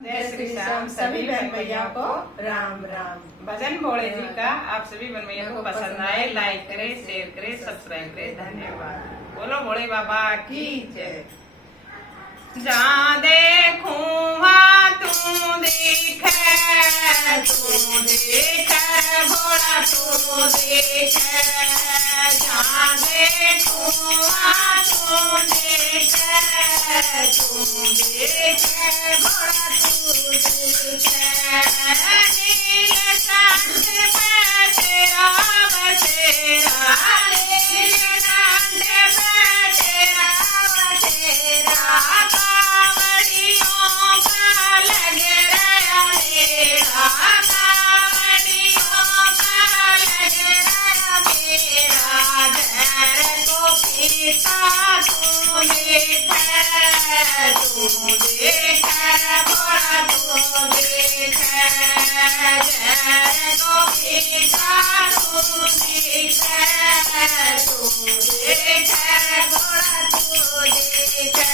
जय श्री श्याम। सभी बहन भैया को राम राम। भजन भोले जी का आप सभी बहन भैया को पसंद आए, लाइक करे, शेयर करे, सब्सक्राइब करे। धन्यवाद। बोलो भोले बाबा की जय। जहाँ देखूं वहाँ तू दिखे, तू दिखे भोला तू दिखे। जहाँ देखूं वहाँ तू दिखे, तू दिखे भोला तू दिखे। नीलकंठ में तेरा बसेरा, नीलकंठ में तेरा बसेरा। कावड़ियों का लगे रहा मेरा, कावड़ियों का लगे रहा मेरा। जहर को पीता तू देखे, तू देखे भोला तू देखे। जहर को पीता तू देखे, तू देखे भोला तू देखे।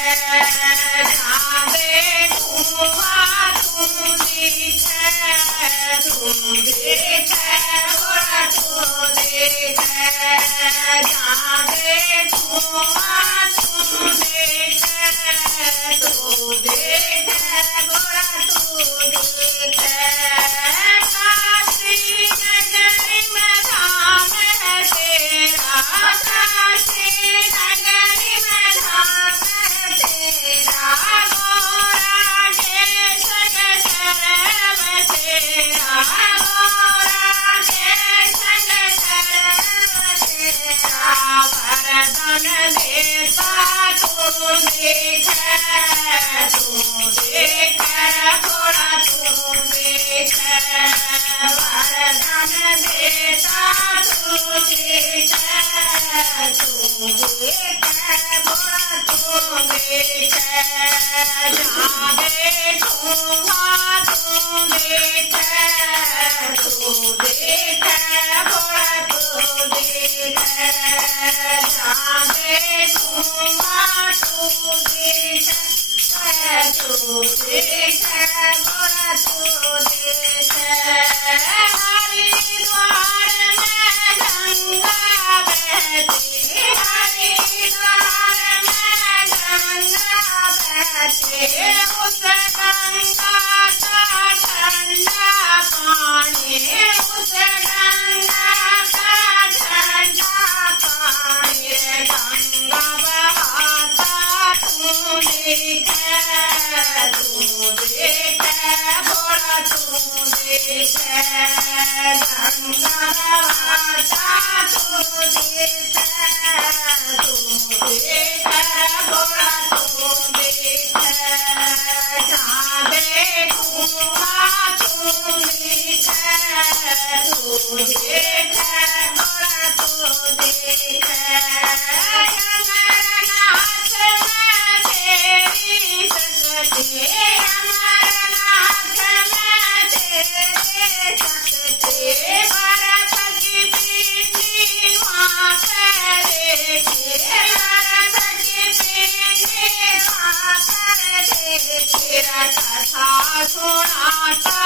जहाँ देखूं वहाँ तू दिखे, तू देखे भोला तू देखे। जहाँ देखूं वहाँ तू दिखे, तू देखे भोला तू देखे। काशी नगरी में धाम है तेरा, काशी नगरी में धाम है तेरा। गोरा के संग शरण तेरा, गोरा के संग शरण तेरा। वरदान देता तू देखे, तू देखे भोला तू देखे। वरदान देता तू देखे, तू देखे भोला तू देखे। जहाँ देखूं वहाँ तू देखे, तू देखे भोला तू देखे। जहाँ देखूं वहाँ तू देखे, तू देखे भोला तू देखे। हरिद्वार में गंगा बहती, हरिद्वार में गंगा बहती। उस गंगा का ठंडा पानी, उस गंगा का ठंडा पानी। गंगा बहाता तू देखे, तू देखे भोला तू देखे। गंगा बहाता तू देखे, तू देखे भोला तू देखे। जहाँ देखूं वहाँ तू दिखे, तू देखे भोला तू देखे। अमरनाथ में तेरी शक्ति, अमरनाथ में तेरी शक्ति। बर्फ की पीली वहाँ पे देखी, बर्फ की पीली वहाँ पे देखी। कथा सुनाता